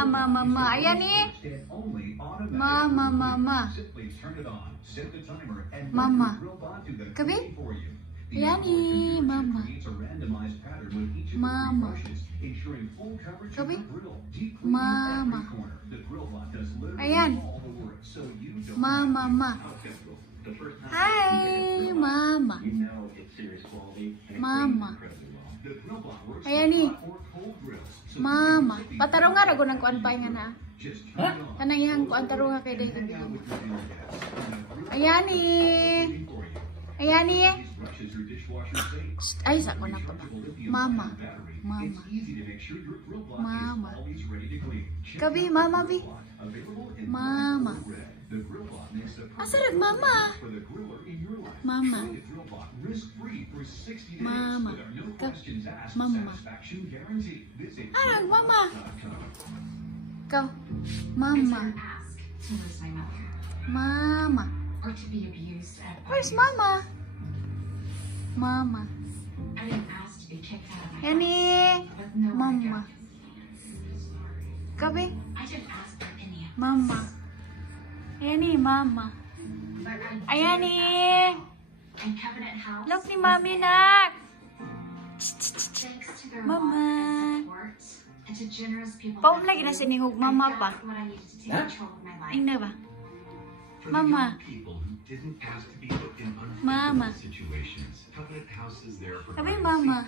mama, mama. Ayan nih. Mama, mama. Mama. Kabi? Ayan nih, mama. Mama. Kabi? Mama. Ayan. Mama, mama. Hai, mama. Mama. Ayan nih. Mama. Patarong nga rago ng kuan pa nga na. Kanang yang kuan tarong nga kay day kabilang. Ayan nih. Ayan nih. Ay, sa ko na pa ba? Mama. Mama. Mama. Kabi, mama bi. Mama. Asa rag mama? Mama. Mama. Mama. Arag mama. Kau. Mama. Mama. Where's mama? Mama. Yani. Mama. Kabi. Mama. Yani mama. Ayani. Look ni mami nak. Mama. Paum lagi na sinihog mama pa. Ina ba? Mama. Mama. Sabi mama.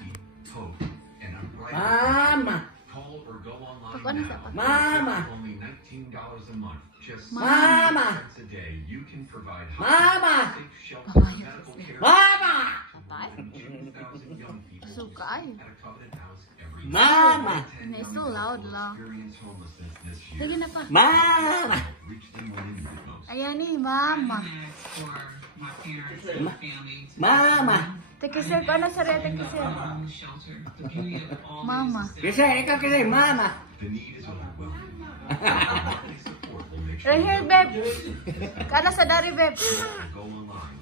Mama. Pag ano sa pa? Mama. Mama. Mama. Mama. Suka ay. Mama. It's so loud lang. Lagi na pa. Mama. Ayan ni, mama. Mama. Tekisir ko na sa rin, tekisir. Mama. Kisir, ikaw kisir, mama. Right here, babe. Kana sa dari, babe.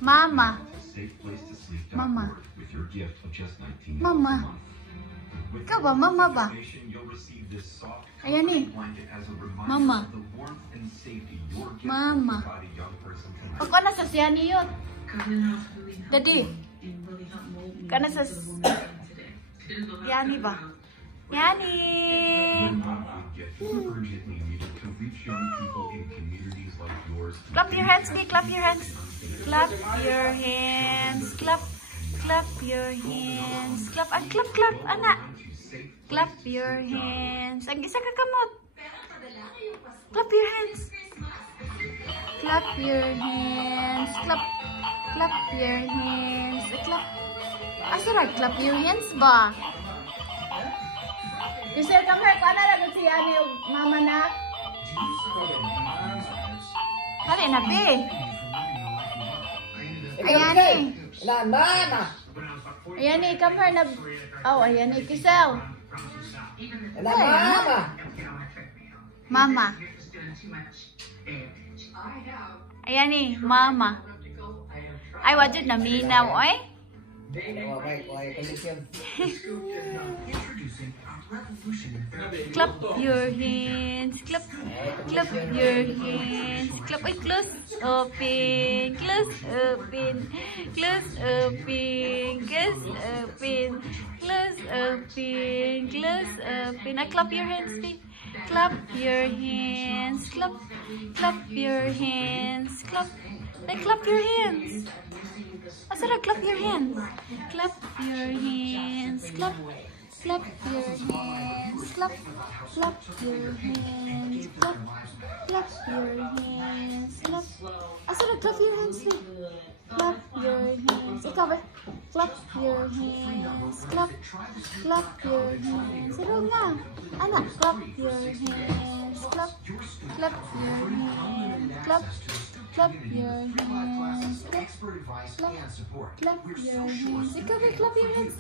Mama. Mama. Mama. Ikaw ba? Mama ba? Ayan ni. Mama. Mama. Ako na sa siya niyo. Daddy. Kana sa Yani ba? Yani. Clap your hands, Di. Clap your hands. Clap your hands. Clap. Clap your hands. Clap. Clap, clap, anak. Clap your hands. Ang isa ka kamot. Clap your hands. Clap your hands. Clap. Clap your hands. Clap. Asa ra clap your hands ba? Kasi kamay pala ra gud si ani og mama na. Kali na be. Ayan ni. La mama. Ayan ni kamay na. Oh, ayan ni Kisel. La mama. Mama. Ayan ni, mama. Ay, wajud na minaw, oy. Clap your hands. Clap. Clap your hands. Clap. Ay, close. Open. Close. Open. Close. Open. Close. Open. Close. Open. Close. Open. Ay, clap your hands, Di. Clap your hands. Clap. Clap your hands. Clap. Ay, clap your hands. Asara, clap your hands. Clap your hands. Clap. Clap your hands. Clap. Clap your hands. Clap. Clap your hands. Clap. Asara, clap your hands. Clap your hands. Ikaw ba? Clap your hands. Clap. Clap your hands. Sino nga? Anak, clap your hands. Clap. Clap your hands. Clap. Clap your hands. Clap. Clap your hands. Ikaw ba? Clap your hands.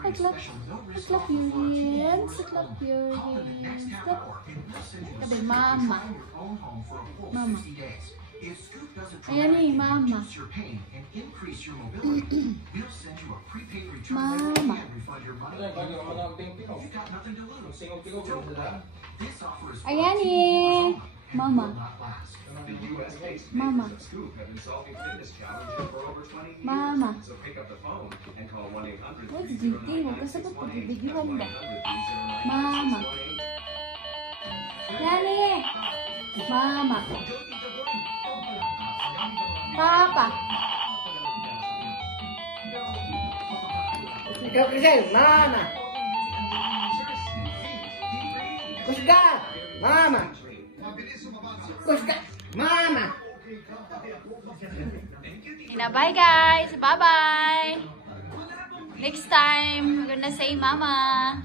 Ay, clap. Clap your hands. Clap your hands. Clap. Sabi, mama. Mama. Ayan ni, mama. Mama. Ayan ni, mama. Mama. Mama. What's drinking? Huwag ka sabot pagbibigyan ba? Mama. Yani. Mama. Papa. Ikaw, Crisel, mama. Kusga, mama. Kusga, mama. Bye guys. Bye-bye. Next time, we're gonna say mama.